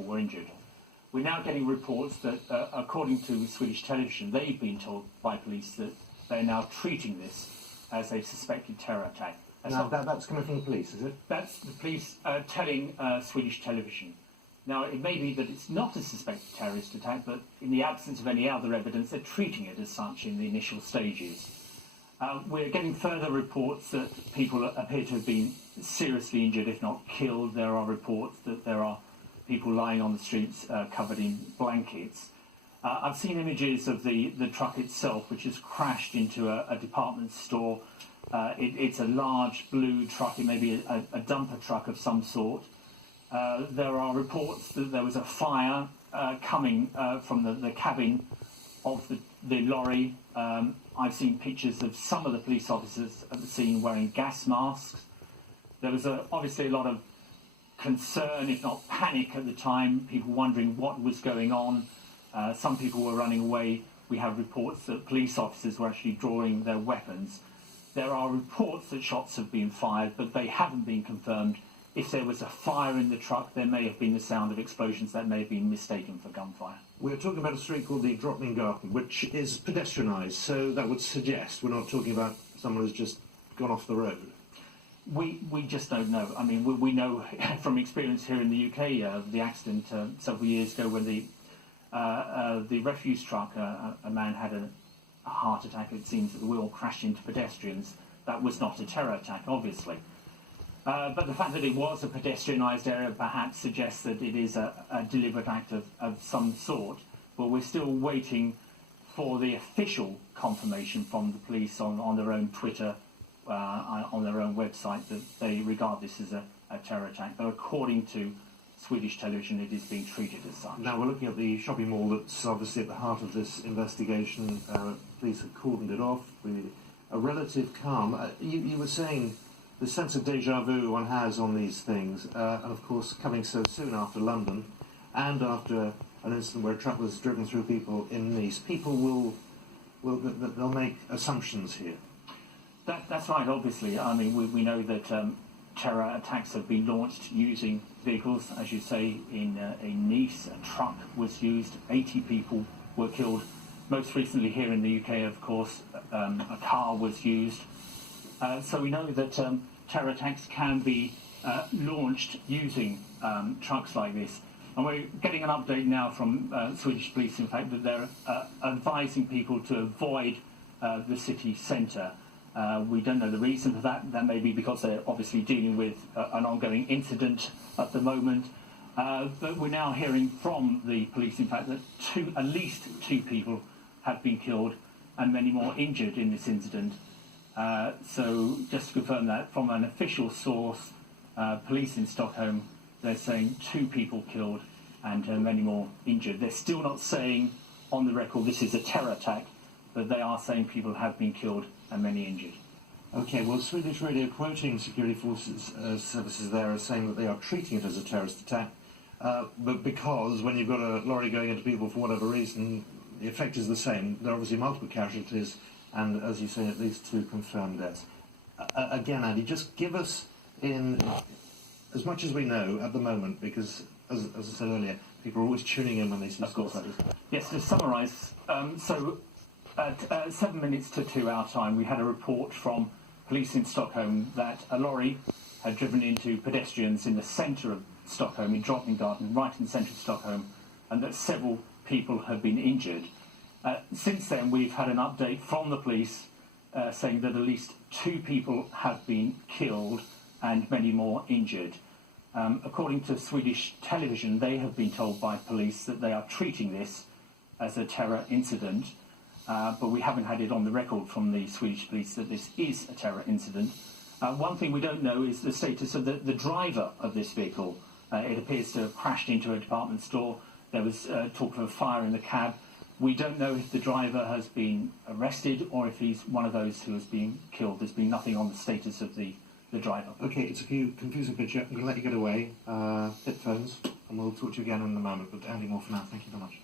people were injured. We're now getting reports that, according to Swedish television, they've been told by police that they're now treating this as a suspected terror attack. Now, that's coming from the police, is it? That's the police telling Swedish television. Now, it may be that it's not a suspected terrorist attack, but in the absence of any other evidence, they're treating it as such in the initial stages. We're getting further reports that people appear to have been seriously injured, if not killed. There are reports that there are people lying on the streets covered in blankets. I've seen images of the truck itself, which has crashed into a department store. It's a large blue truck. It may be a dumper truck of some sort. There are reports that there was a fire coming from the cabin of the lorry. I've seen pictures of some of the police officers at the scene wearing gas masks. There was obviously a lot of concern, if not panic at the time, people wondering what was going on. Some people were running away. We have reports that police officers were actually drawing their weapons. There are reports that shots have been fired, but they haven't been confirmed. If there was a fire in the truck, there may have been the sound of explosions that may have been mistaken for gunfire. We're talking about a street called the Drottninggatan, which is pedestrianised, so that would suggest we're not talking about someone who's just gone off the road. We just don't know. I mean, we know from experience here in the UK, the accident several years ago when the refuse truck, a man had a heart attack, it seems, that the wheel crashed into pedestrians. That was not a terror attack, obviously. But the fact that it was a pedestrianised area perhaps suggests that it is a deliberate act of some sort. But we're still waiting for the official confirmation from the police on their own Twitter, on their own website, that they regard this as a terror attack. But according to Swedish television, it is being treated as such. Now, we're looking at the shopping mall that's obviously at the heart of this investigation. Police have cordoned it off with a relative calm. You were saying the sense of deja vu one has on these things, and of course coming so soon after London and after an incident where a truck was driven through people in Nice, people they'll make assumptions here. That's right, obviously. I mean, we know that terror attacks have been launched using vehicles. As you say, in Nice, a truck was used, 80 people were killed. Most recently here in the UK, of course, a car was used. So we know that terror attacks can be launched using trucks like this. And we're getting an update now from Swedish police, in fact, that they're advising people to avoid the city centre. We don't know the reason for that. That may be because they're obviously dealing with an ongoing incident at the moment. But we're now hearing from the police, in fact, that at least two people have been killed and many more injured in this incident. So just to confirm that, from an official source, police in Stockholm, they're saying 2 people killed and many more injured. They're still not saying on the record this is a terror attack, but they are saying people have been killed and many injured. OK, well, Swedish radio quoting security forces services there are saying that they are treating it as a terrorist attack, but because when you've got a lorry going into people for whatever reason, the effect is the same. There are obviously multiple casualties, and as you say, at least 2 confirmed deaths. Again, Andy, just give us in as much as we know at the moment, because, as I said earlier, people are always tuning in when they see stuff like this. Yes, to summarise, so at 7 minutes to 2 our time, we had a report from police in Stockholm that a lorry had driven into pedestrians in the centre of Stockholm, in Drottninggatan, right in the centre of Stockholm, and that several people had been injured. Since then, we've had an update from the police saying that at least 2 people have been killed and many more injured. According to Swedish television, they have been told by police that they are treating this as a terror incident, but we haven't had it on the record from the Swedish police that this is a terror incident. One thing we don't know is the status of the driver of this vehicle. It appears to have crashed into a department store. There was talk of a fire in the cab. We don't know if the driver has been arrested or if he's one of those who has been killed. There's been nothing on the status of the driver. OK, it's a confusing picture. I'm going to let you get away. Hit phones, and we'll talk to you again in a moment. But Andy Moore for now. Thank you very much.